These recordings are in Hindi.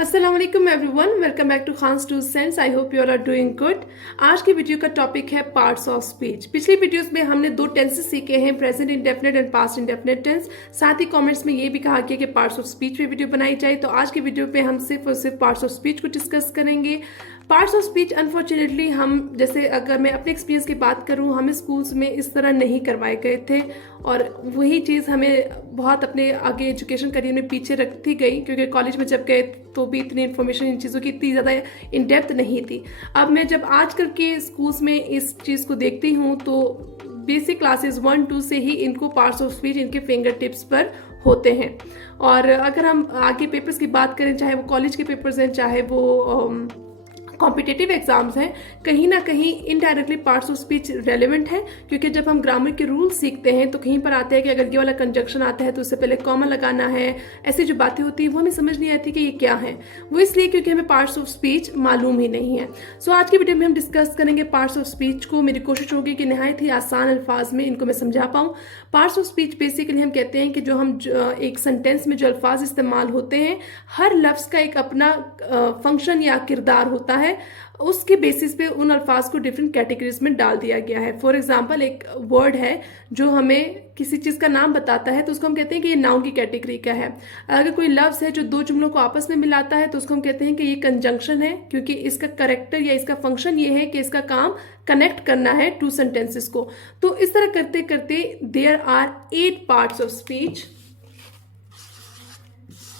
अस्सलाम वालेकुम everyone, welcome back to Khans to sense. I hope you are doing good. आज की वीडियो का टॉपिक है पार्ट्स ऑफ स्पीच। पिछली वीडियोस में हमने दो टेंसेस सीखे हैं, present indefinite and past indefinite tense. साथ ही कमेंट्स में ये भी कहा गया कि पार्ट्स ऑफ स्पीच पे वीडियो बनाई जाए। तो आज की वीडियो पे हम सिर्फ और सिर्फ पार्ट्स ऑफ स्पीच को डिस्कस करेंगे। पार्ट्स ऑफ स्पीच अनफॉर्चुनेटली हम, जैसे अगर मैं अपने एक्सपीरियंस की बात करूं, हमें स्कूल्स में इस तरह नहीं करवाए गए थे और वही चीज़ हमें बहुत अपने आगे एजुकेशन करियर में पीछे रखती गई, क्योंकि कॉलेज में जब गए तो भी इतनी इन्फॉर्मेशन इन चीज़ों की इतनी ज़्यादा इन डेप्थ नहीं थी। अब मैं जब आजकल के स्कूल्स में इस चीज़ को देखती हूँ तो बेसिक क्लासेस 1-2 से ही इनको पार्ट्स ऑफ स्पीच इनके फिंगर टिप्स पर होते हैं। और अगर हम आगे पेपर्स की बात करें, चाहे वो कॉलेज के पेपर्स हैं, चाहे वो कॉम्पिटेटिव एग्जाम्स हैं, कहीं ना कहीं indirectly parts of speech relevant है। क्योंकि जब हम ग्रामर के रूल सीखते हैं तो कहीं पर आते हैं कि अगर ये वाला कंजक्शन आता है तो उससे पहले कॉमा लगाना है। ऐसी जो बातें होती हैं वो हमें समझ नहीं आती कि ये क्या है। वो इसलिए क्योंकि हमें पार्ट्स ऑफ स्पीच मालूम ही नहीं है। सो आज की वीडियो में हम डिस्कस करेंगे पार्ट्स ऑफ स्पीच को। मेरी कोशिश होगी कि नहायत ही आसान अल्फाज में इनको मैं समझा पाऊँ। पार्ट्स ऑफ स्पीच बेसिकली हम कहते हैं कि जो हम एक सेंटेंस में जो अल्फाज इस्तेमाल होते हैं, हर लफ्ज़ का एक अपना फंक्शन या किरदार होता है। उसके बेसिस पे उन अल्फाज को डिफरेंट कैटेगरीज में डाल दिया गया है। फॉर एग्जांपल, एक वर्ड है जो हमें किसी चीज़ का नाम बताता है तो उसको हम कहते हैं कि ये नाउन की कैटेगरी का है। अगर कोई लफ्ज़ है जो दो जुमलों को आपस में मिलाता है तो उसको हम कहते हैं कि ये कंजंक्शन है, क्योंकि इसका करेक्टर या इसका फंक्शन ये है कि इसका काम कनेक्ट करना है टू सेंटेंसेस को। तो इस तरह करते करते there are 8 parts of speech.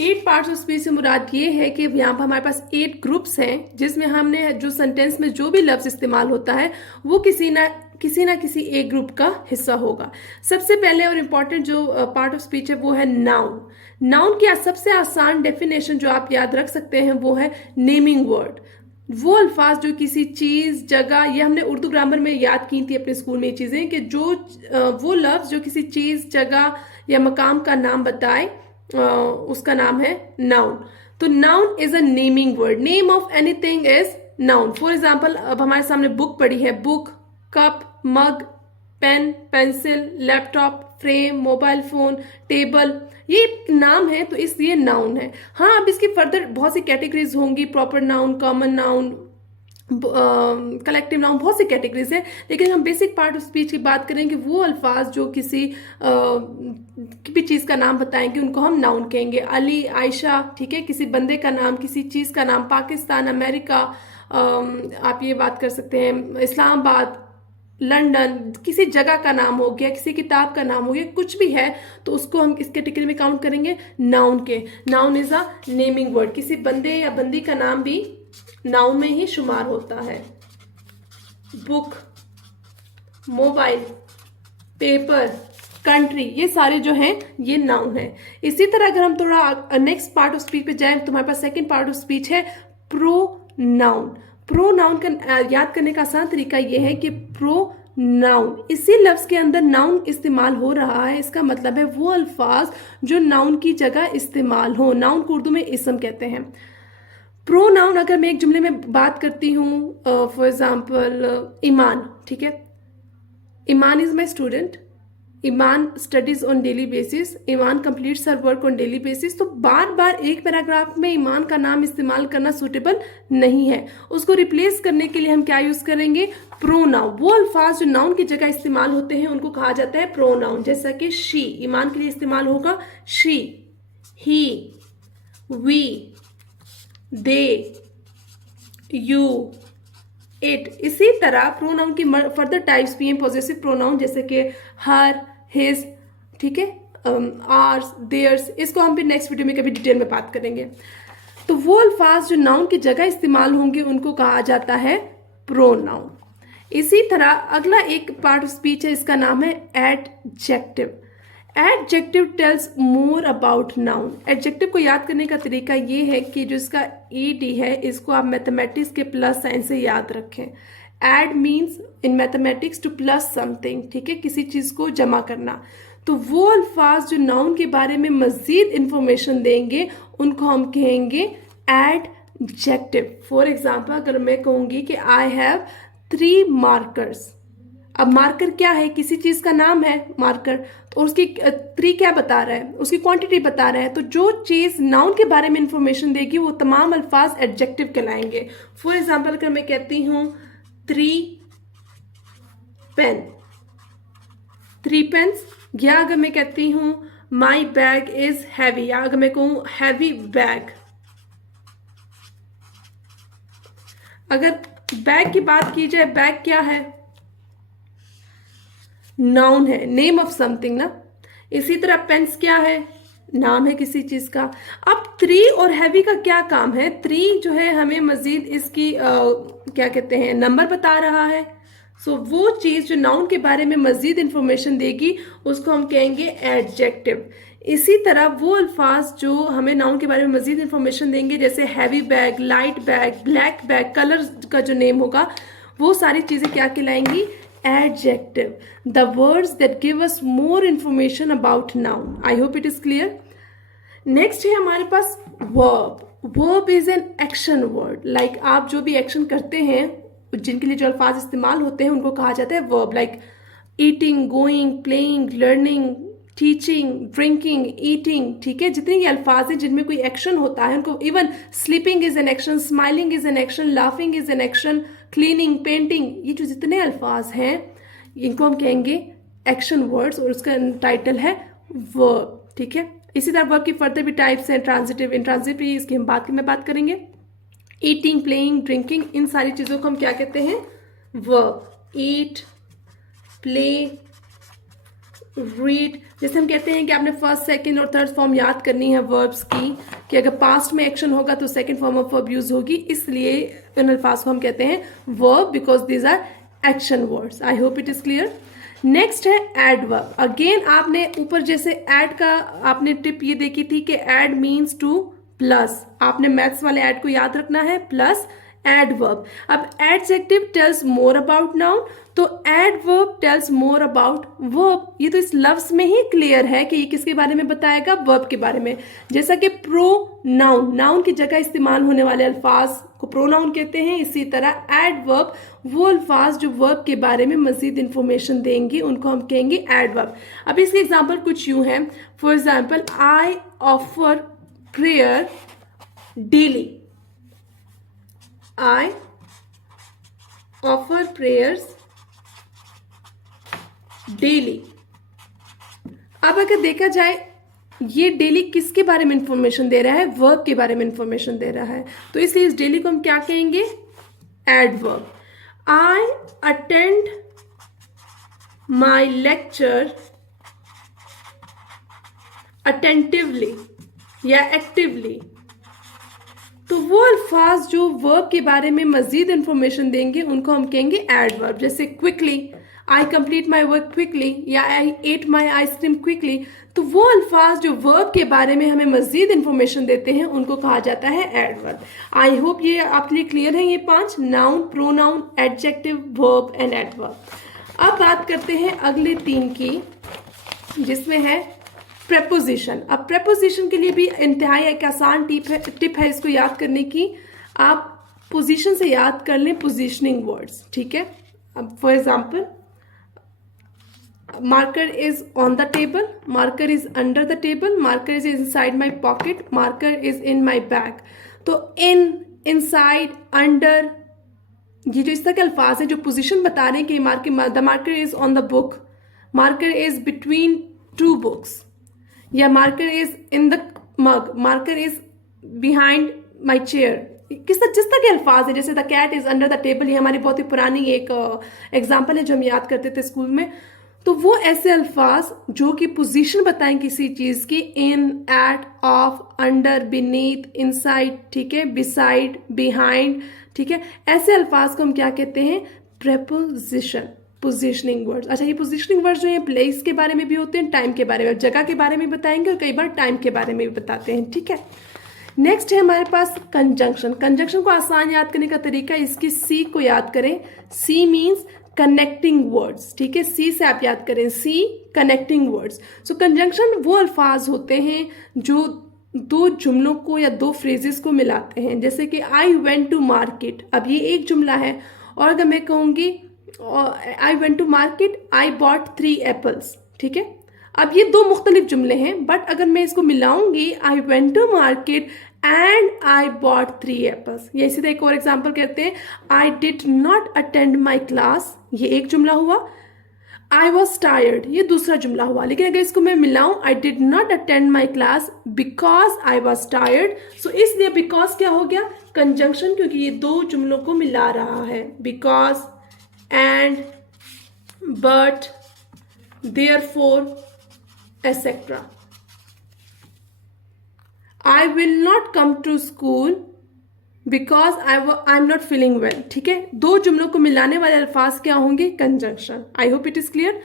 8 parts of speech से मुराद ये है कि यहाँ पर हमारे पास 8 ग्रुप्स हैं, जिसमें हमने जो सेंटेंस में जो भी लफ्ज इस्तेमाल होता है वो किसी ना किसी एक ग्रुप का हिस्सा होगा। सबसे पहले और इम्पॉर्टेंट जो पार्ट ऑफ स्पीच है वो है नाउन। नाउन की सबसे आसान डेफिनेशन जो आप याद रख सकते हैं वो है नेमिंग वर्ड। वो अल्फाज जो किसी चीज़, जगह, ये हमने उर्दू ग्रामर में याद की थी अपने स्कूल में ये चीज़ें, कि जो वो लफ्ज जो किसी चीज़, जगह या मकाम का नाम बताए, उसका नाम है नाउन। तो noun is a naming word. Name of anything is noun. For example, अब हमारे सामने बुक पड़ी है। Book, cup, mug, pen, pencil, laptop, frame, mobile phone, table, ये नाम है तो इसलिए नाउन है। हाँ, अब इसकी फर्दर बहुत सी कैटेगरीज होंगी, proper noun, common noun, collective noun, बहुत सी कैटेगरीज है। लेकिन हम बेसिक पार्ट ऑफ स्पीच की बात करेंगे, वो अल्फाज जो किसी भी चीज़ का नाम बताएंगे उनको हम नाउन कहेंगे। अली, आयशा, ठीक है, किसी बंदे का नाम, किसी चीज़ का नाम, पाकिस्तान, अमेरिका, आप ये बात कर सकते हैं, इस्लामाबाद, लंदन, किसी जगह का नाम हो गया, किसी किताब का नाम हो गया, कुछ भी है तो उसको हम इस कैटेगरी में काउंट करेंगे नाउन के। Noun is a naming word. किसी बंदे या बंदी का नाम भी नाउन में ही शुमार होता है। बुक, मोबाइल, पेपर, कंट्री, ये सारे जो हैं ये नाउन है। इसी तरह अगर हम थोड़ा नेक्स्ट पार्ट ऑफ स्पीच पे जाएं तो हमारे पास सेकंड पार्ट ऑफ स्पीच है प्रोनाउन। प्रोनाउन का याद करने का आसान तरीका ये है कि प्रोनाउन, इसी लफ्ज के अंदर नाउन इस्तेमाल हो रहा है। इसका मतलब है वो अल्फाज जो नाउन की जगह इस्तेमाल हो। नाउन को उर्दू में इसम कहते हैं। प्रोनाउन अगर मैं एक जुमले में बात करती हूँ, फॉर एग्जाम्पल ईमान, ठीक है, Iman is my student, Iman studies on daily basis, Iman completes her work on daily basis. तो बार बार एक पैराग्राफ में ईमान का नाम इस्तेमाल करना सूटेबल नहीं है। उसको रिप्लेस करने के लिए हम क्या यूज करेंगे? प्रोनाउन। वो अल्फाज जो नाउन की जगह इस्तेमाल होते हैं उनको कहा जाता है प्रोनाउन। जैसा कि शी, ईमान के लिए इस्तेमाल होगा she, he, we, they, you, it. इसी तरह प्रोनाउन की फर्दर टाइप्स भी हैं, पॉजेसिव प्रोनाउन, जैसे कि हर, हिज, ठीक है, आर्स, देयर्स। इसको हम भी नेक्स्ट वीडियो में कभी डिटेल में बात करेंगे। तो वो अल्फाज जो नाउन की जगह इस्तेमाल होंगे उनको कहा जाता है प्रोनाउन। इसी तरह अगला एक पार्ट ऑफ स्पीच है, इसका नाम है adjective. Adjective tells more about noun. Adjective को याद करने का तरीका ये है कि जो इसका ईडी है इसको आप मैथमेटिक्स के प्लस साइन से याद रखें। Add means in mathematics to plus something, ठीक है, किसी चीज को जमा करना। तो वो अल्फाज जो नाउन के बारे में मजीद इंफॉर्मेशन देंगे उनको हम कहेंगे एडजेक्टिव। फॉर एग्जाम्पल, अगर मैं कहूंगी कि आई हैव 3 मार्कर्स, अब मार्कर क्या है, किसी चीज का नाम है मार्कर, तो उसकी ट्री क्या बता रहा है, उसकी क्वांटिटी बता रहा है। तो जो चीज नाउन के बारे में इंफॉर्मेशन देगी वो तमाम अल्फाज एडजेक्टिव कहलाएंगे। फॉर एग्जाम्पल अगर मैं कहती हूँ 3 पेन, 3 पेन्स, या अगर मैं कहती हूँ माई बैग इज हैवी, या अगर मैं कहूँ हैवी बैग। अगर बैग की बात की जाए, बैग क्या है, नाउन है, नेम ऑफ समथिंग ना। इसी तरह पेन्स क्या है, नाम है किसी चीज का। अब 3 और हैवी का क्या काम है, 3 जो है हमें मजीद इसकी क्या कहते हैं, नंबर बता रहा है। सो वो चीज जो नाउन के बारे में मजीद इंफॉर्मेशन देगी उसको हम कहेंगे एडजेक्टिव। इसी तरह वो अल्फाज जो हमें नाउन के बारे में मजीद इंफॉर्मेशन देंगे, जैसे heavy bag, light bag, black bag, colour का जो नेम होगा, वो सारी चीजें क्या कहलाएंगी, adjective, the words that give us more information about noun. I hope it is clear. Next है हमारे पास verb. Verb is an action word. Like आप जो भी एक्शन करते हैं, जिनके लिए जो अल्फाज इस्तेमाल होते हैं उनको कहा जाता है verb. Like eating, going, playing, learning, teaching, drinking, eating, ठीक है। जितने ये अल्फाज हैं जिनमें कोई एक्शन होता है उनको, even sleeping is an action, smiling is an action, laughing is an action, cleaning, painting, ये जो जितने अल्फाज हैं इनको हम कहेंगे एक्शन वर्ड्स, और उसका टाइटल है वर्ब, ठीक है। इसी तरह वर्ब की फर्दर भी टाइप्स हैं, ट्रांजिटिव, इंट्रांजिटिव, इसकी हम बाद में बात करेंगे। ईटिंग, प्लेइंग, ड्रिंकिंग, इन सारी चीज़ों को हम क्या कहते हैं, वर्ब। ईट, प्ले, रीड, जैसे हम कहते हैं कि आपने फर्स्ट, सेकंड और थर्ड फॉर्म याद करनी है वर्ब्स की, कि अगर पास्ट में एक्शन होगा तो second form of verb use होगी, इसलिए इन अल्फाज को हम कहते हैं verb, because these are action words. I hope it is clear. Next है एडवर्ब। अगेन आपने ऊपर जैसे एड का आपने टिप ये देखी थी कि एड मीन्स टू प्लस, आपने मैथ्स वाले एड को याद रखना है, प्लस एडवर्ब। अब adjective tells more about noun, तो adverb tells more about verb. ये तो इस लफ्ज में ही क्लियर है कि ये किसके बारे में बताएगा, वर्ब के बारे में। जैसा कि प्रोनाउन, नाउन की जगह इस्तेमाल होने वाले अल्फाज को प्रोनाउन कहते हैं, इसी तरह एडवर्ब वो अल्फाज जो वर्ब के बारे में मजीद इंफॉर्मेशन देंगे उनको हम कहेंगे एडवर्ब। अब इसके एग्जाम्पल कुछ यूं हैं, for example I offer prayer daily, I offer prayers daily। अब अगर देखा जाए ये डेली किसके बारे में इंफॉर्मेशन दे रहा है, वर्ब के बारे में इंफॉर्मेशन दे रहा है, तो इसलिए इस डेली को हम क्या कहेंगे, adverb. I attend my lecture attentively या actively। तो वो अल्फाज जो वर्ब के बारे में मजीद इंफॉर्मेशन देंगे उनको हम कहेंगे एडवर्ब। जैसे quickly, I complete my work quickly, या आई एट माई आइसक्रीम क्विकली। तो वो अल्फाज जो वर्ब के बारे में हमें मजीद इंफॉर्मेशन देते हैं उनको कहा जाता है एडवर्ब। आई होप ये आपके लिए क्लियर है, ये 5 noun, pronoun, adjective, verb and adverb. अब बात करते हैं अगले 3 की, जिसमें है प्रेपोजिशन। अब प्रेपोजिशन के लिए भी इंतहाई एक आसान टिप है इसको याद करने की। आप पोजीशन से याद कर लें पोजीशनिंग वर्ड्स, ठीक है। अब for example marker is on the table, marker is under the table, marker is inside my pocket, marker is in my bag. तो इन, इनसाइड, अंडर, ये जो इस तरह के अल्फाज हैं जो पोजीशन बता रहे हैं कि the marker is on the book, marker is between 2 books, या marker is in the mug, marker is behind my chair. जिस तरह के अल्फाज है, जैसे the cat is under the table, ये हमारी बहुत ही पुरानी एक एग्जाम्पल है जो हम याद करते थे स्कूल में। तो वो ऐसे अल्फाज जो कि पोजीशन बताएं किसी चीज की, in, at, of, under, beneath, inside, ठीक है, बिसाइड, बिहाइंड, ठीक है, ऐसे अल्फाज को हम क्या कहते हैं, प्रेपोजिशन, पोजिशनिंग वर्ड्स। अच्छा, ये पोजिशनिंग वर्ड्स जो है प्लेस के बारे में भी होते हैं, टाइम के बारे में, जगह के बारे में बताएंगे और कई बार टाइम के बारे में भी बताते हैं, ठीक है। नेक्स्ट है हमारे पास कंजंक्शन। कंजंक्शन को आसान याद करने का तरीका, इसकी सी को याद करें। सी मीन्स कनेक्टिंग वर्ड्स, ठीक है, सी से आप याद करें, सी कनेक्टिंग वर्ड्स। सो कंजंक्शन वो अल्फाज होते हैं जो 2 जुमलों को या 2 फ्रेजेस को मिलाते हैं। जैसे कि आई वेंट टू मार्केट, अब ये एक जुमला है, और अगर मैं कहूँगी I went to market, I bought 3 apples. ठीक है, अब ये दो मुख्तलिफ जुमले हैं, बट अगर मैं इसको मिलाऊंगी, I went to market and I bought 3 apples. ये इसी तरह एक और एग्जाम्पल करते हैं, I did not attend my class, ये एक जुमला हुआ। आई वॉज टायर्ड, ये दूसरा जुमला हुआ। लेकिन अगर इसको मैं मिलाऊं, I did not attend my class because I was tired, so इसलिए बिकॉज क्या हो गया, कंजंक्शन, क्योंकि ये दो जुमलों को मिला रहा है, because and but therefore etcetera. I will not come to school because I am not feeling well. ठीक है, दो जुमलों को मिलाने वाले अल्फाज क्या होंगे, conjunction. I hope it is clear.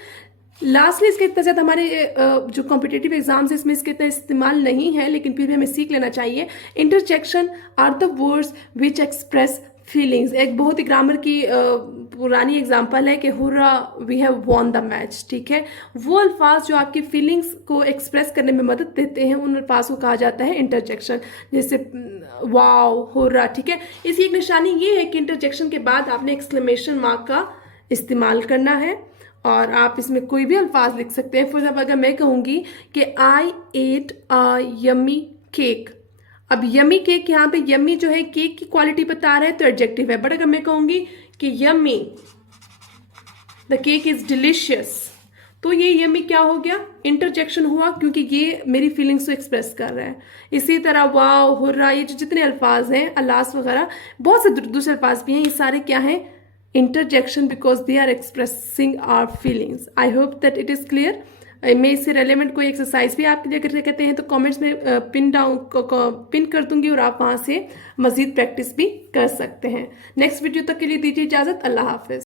Lastly इसके इतना ज़्यादा हमारे जो कॉम्पिटेटिव एग्जाम्स है इसमें इसके इतना इस्तेमाल नहीं है, लेकिन फिर भी हमें सीख लेना चाहिए। Interjection are the words which express feelings. एक बहुत ही ग्रामर की पुरानी एग्जाम्पल है कि hurrah we have won the match. ठीक है, वो अल्फाज जो आपकी फीलिंग्स को एक्सप्रेस करने में मदद देते हैं, उन अल्फाज को कहा जाता है इंटरजेक्शन, जैसे वाओ, हुर्रा। ठीक है, इसकी एक निशानी ये है कि इंटरजेक्शन के बाद आपने एक्सक्लेमेशन मार्क का इस्तेमाल करना है, और आप इसमें कोई भी अल्फाज लिख सकते हैं। फॉर एग्जाम्पल अगर मैं कहूँगी कि आई एट अ यम्मी केक, अब यम्मी केक, यहाँ पे यम्मी जो है केक की क्वालिटी बता रहा है तो एडजेक्टिव है, बट अगर मैं कहूँगी कि yummy the cake is delicious, तो ये यम्मी क्या हो गया, इंटरजेक्शन हुआ, क्योंकि ये मेरी फीलिंग्स को एक्सप्रेस कर रहा है। इसी तरह वाओ, हुर्रा, ये जो जितने अल्फाज हैं, अल्लास वगैरह, बहुत से दूसरे अल्फाज भी हैं, ये सारे क्या हैं, interjection, because they are expressing our feelings. I hope that it is clear. मैं इससे रेलेवेंट कोई एक्सरसाइज भी आपके लिए करते कहते हैं तो कमेंट्स में पिन कर दूंगी, और आप वहां से मजीद प्रैक्टिस भी कर सकते हैं। नेक्स्ट वीडियो तक के लिए दीजिए इजाजत। अल्लाह हाफिज।